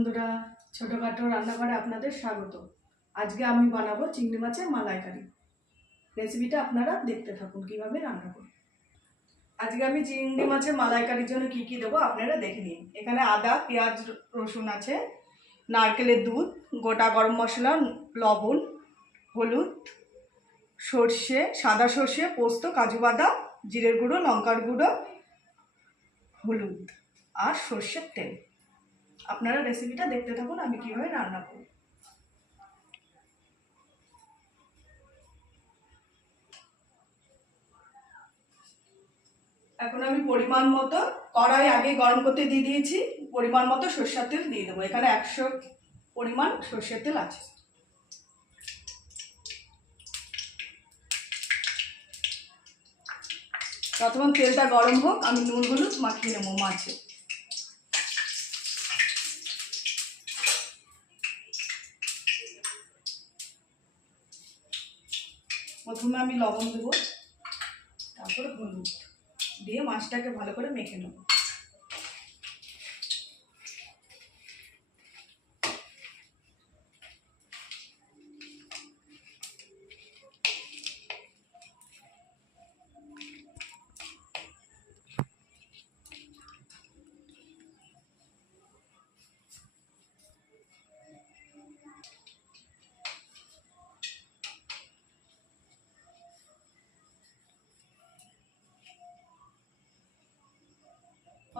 বন্ধুরা, ছোটোখাটো রান্নাঘরে আপনাদের স্বাগত। আজকে আমি বানাবো চিংড়ি মাছের মালাইকারি। রেসিপিটা আপনারা দেখতে থাকুন, কীভাবে রান্না করি আজকে আমি চিংড়ি মাছের মালাইকারির জন্য কি কি দেবো আপনারা দেখে নিন। এখানে আদা, পেঁয়াজ, রসুন আছে, নারকেলের দুধ, গোটা গরম মশলা, লবণ, হলুদ, সর্ষে, সাদা সর্ষে, পোস্ত, কাজু বাদাম, জিরের গুঁড়ো, লঙ্কার গুঁড়ো, হলুদ আর সর্ষের তেল। আপনারা রেসিপিটা দেখতে থাকুন, আমি কীভাবে রান্না করি এখন আমি পরিমাণ মতো কড়াই আগে গরম করতে দিয়ে দিয়েছি, পরিমাণ মতো সর্ষের তেল দিয়ে দেবো। এখানে একশো পরিমাণ সর্ষের তেল আছে। ততক্ষণ তেলটা গরম হোক, আমি নুন, হলুদ মাখিয়ে নেব মাছে প্রথমে আমি লবণ দেবো তারপরে হলুদ। দিয়ে মাছটাকে ভালো করে মেখে নেব।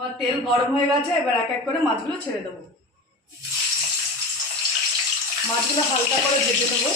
আমার তেল গরম হয়ে গেছে, এবার এক এক করে মাছগুলো ছেড়ে দেবো। মাছগুলো হালকা করে ভেজে দেবো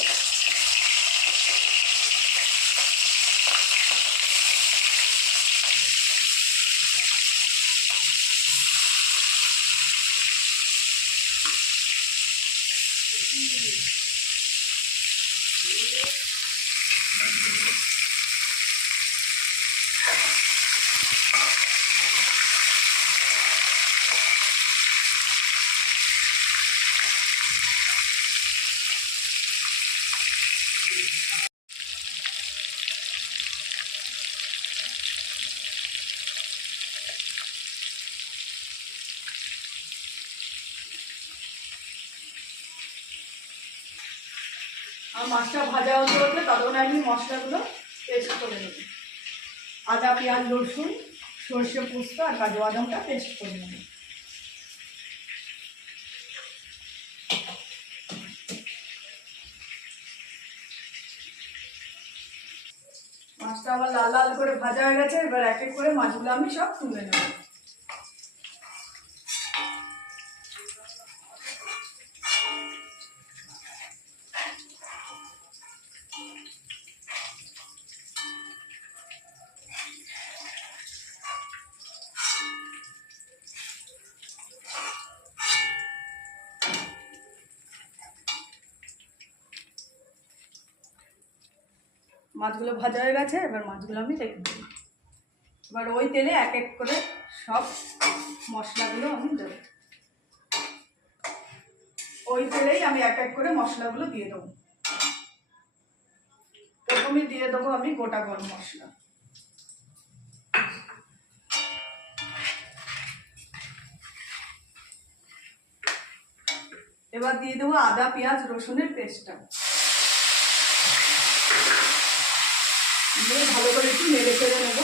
মাছটা ভাজা হতে হতে ততক্ষণ আমি মশলাগুলো পেস্ট করে নেব। আদা, পেঁয়াজ, রসুন, সর্ষে পোস্ত আর কাজু বাদামটা পেস্ট করে নেব। মাছটা আবার লাল লাল করে ভাজা হয়ে গেছে, এবার এক এক করে মাছগুলো আমি সব তুলে নেব। মাছগুলো ভাজা হয়ে গেছে, এবার মাছগুলো আমি রেখে দিই এবার ওই তেলে এক এক করে সব মশলাগুলো আমি দেবো। ওই তেলেই আমি এক এক করে মশলাগুলো দিয়ে দেবো। প্রথমে দিয়ে দেবো আমি গোটা গরম মশলা। এবার দিয়ে দেবো আদা, পেঁয়াজ, রসুনের পেস্টটা। দিয়ে ভালো করে একটু নেড়ে চেড়ে নেব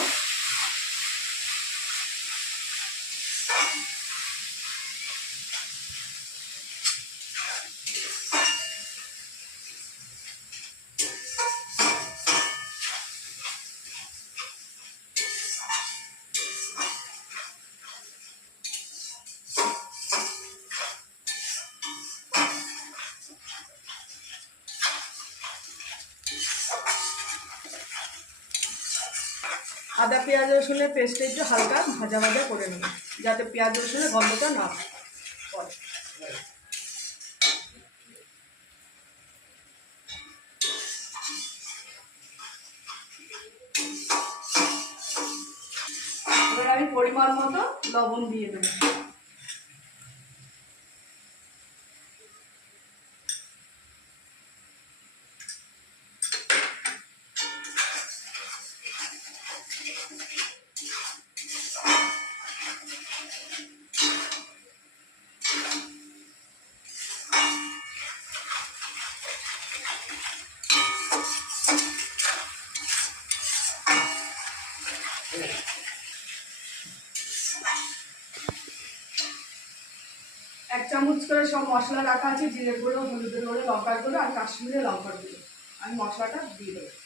আদা, পেঁয়াজ রসুনের পেস্টে একটু হালকা ভাজা ভাজা করে নেব, যাতে পেঁয়াজ, রসুনের গন্ধটা না পড়ে। আমি পরিমাণ মতো লবণ দিয়ে দেবো। সব মশলা রাখা আছে জিরেগুলো হলুদের গুঁড়ো, লঙ্কার গুঁড়ো আর কাশ্মীরের লঙ্কার গুঁড়ো। আমি মশলাটা দিয়ে দেবো।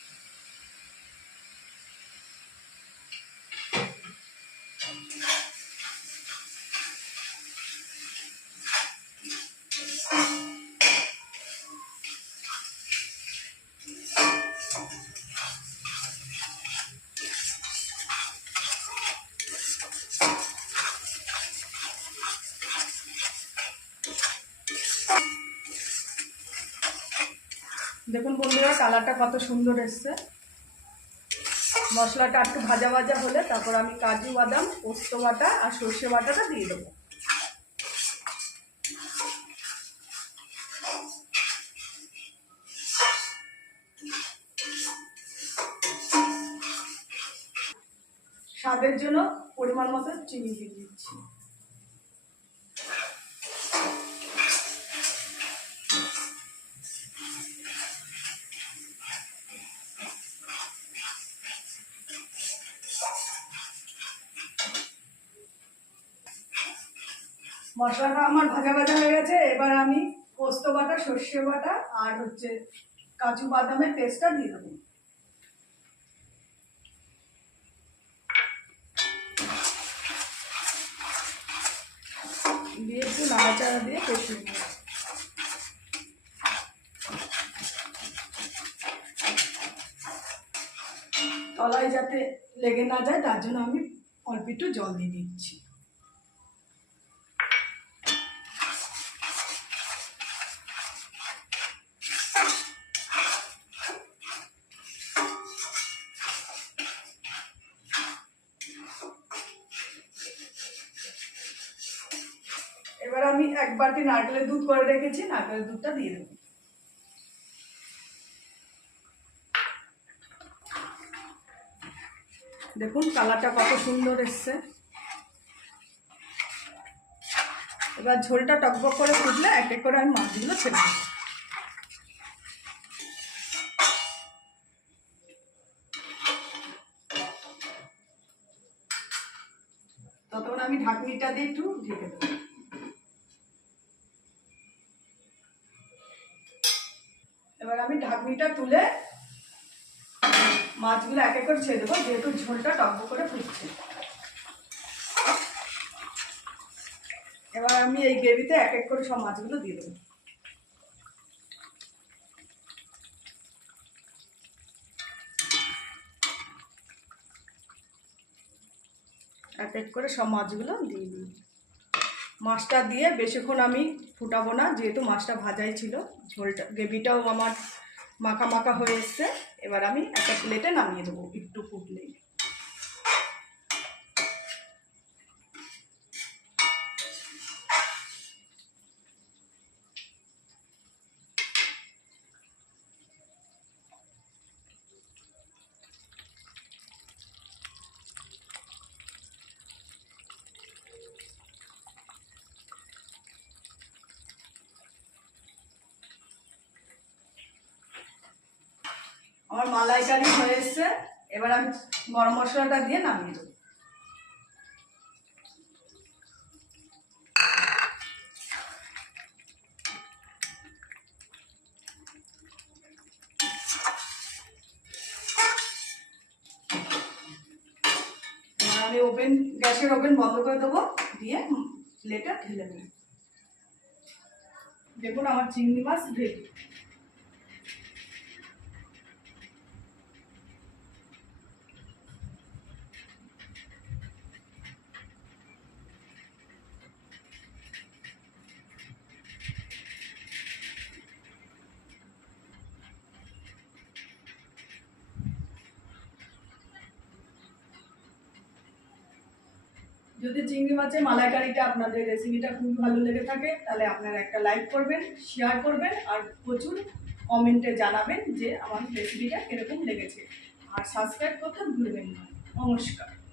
দেখুন বন্ধুরা, কালারটা কত সুন্দর এসছে। মশলাটা একটু ভাজা ভাজা হলে তারপর আমি কাজু বাদাম, পোস্ত বাটা আর সর্ষে বাটাটা দিয়ে দেবো। স্বাদের জন্য পরিমাণ মতো চিনি দিয়ে দিচ্ছি। মশলাটা আমার ভাজা ভাজা হয়ে গেছে, এবার আমি পোস্ত বাটা, সর্ষে বাটা আর হচ্ছে কাজু বাদামের পেস্টটা দিয়ে দেবো। দিয়ে একটু নাড়াচাড়া দিয়ে কষিয়ে তলায় যাতে লেগে না যায়, তার জন্য আমি অল্প একটু জল দিয়ে দিচ্ছি। এবার আমি এক বাটি নারকেলের দুধ করে রেখেছি, নারকেলের দুধটা দিয়ে দেবো। দেখুন, কালারটা কত সুন্দর এসছে। এবার ঝোলটা টকবক করে ফুটলে এক এক করে আমি মাছগুলো ছেড়ে দেবো। ততক্ষণ আমি ঢাকনিটা দিয়ে একটু ঢেকে দেবো। ঢাকনিটা তুলে মাছগুলো এক এক করে ছেড়ে দেবো, যেহেতু ঝোলটা টক করে ফুটছে। এবার আমি এই গ্রেভিতে এক এক করে সব মাছগুলো দিয়ে দেবো। এক এক করে সব মাছগুলো দিয়ে দিই। মাছটা দিয়ে বেশিক্ষণ আমি ফুটাবো না, যেহেতু মাছটা ভাজাই ছিল, ঝোলটা, গ্রেভিটাও আমার মাখা মাখা হয়ে এসছে। এবার আমি একটা প্লেটে নামিয়ে দেবো। আমার মালাইকারি হয়ে এসছে, এবার আমি গরম মশলাটা দিয়ে নামিয়ে দেবো। আমি ওভেন, গ্যাসের ওভেন বন্ধ করে দেবো, দিয়ে প্লেটে ঢেলে দেবো। দেখুন, আমার চিংড়ি মাছ রেডি যদি চিংড়ি মাছের মালাইকারিটা আপনাদের রেসিপিটা খুব ভালো লেগে থাকে, তাহলে আপনারা একটা লাইক করবেন শেয়ার করবেন, আর প্রচুর কমেন্টে জানাবেন যে আমার রেসিপিটা কীরকম লেগেছে। আর সাবস্ক্রাইব করতে ভুলবেন না। নমস্কার।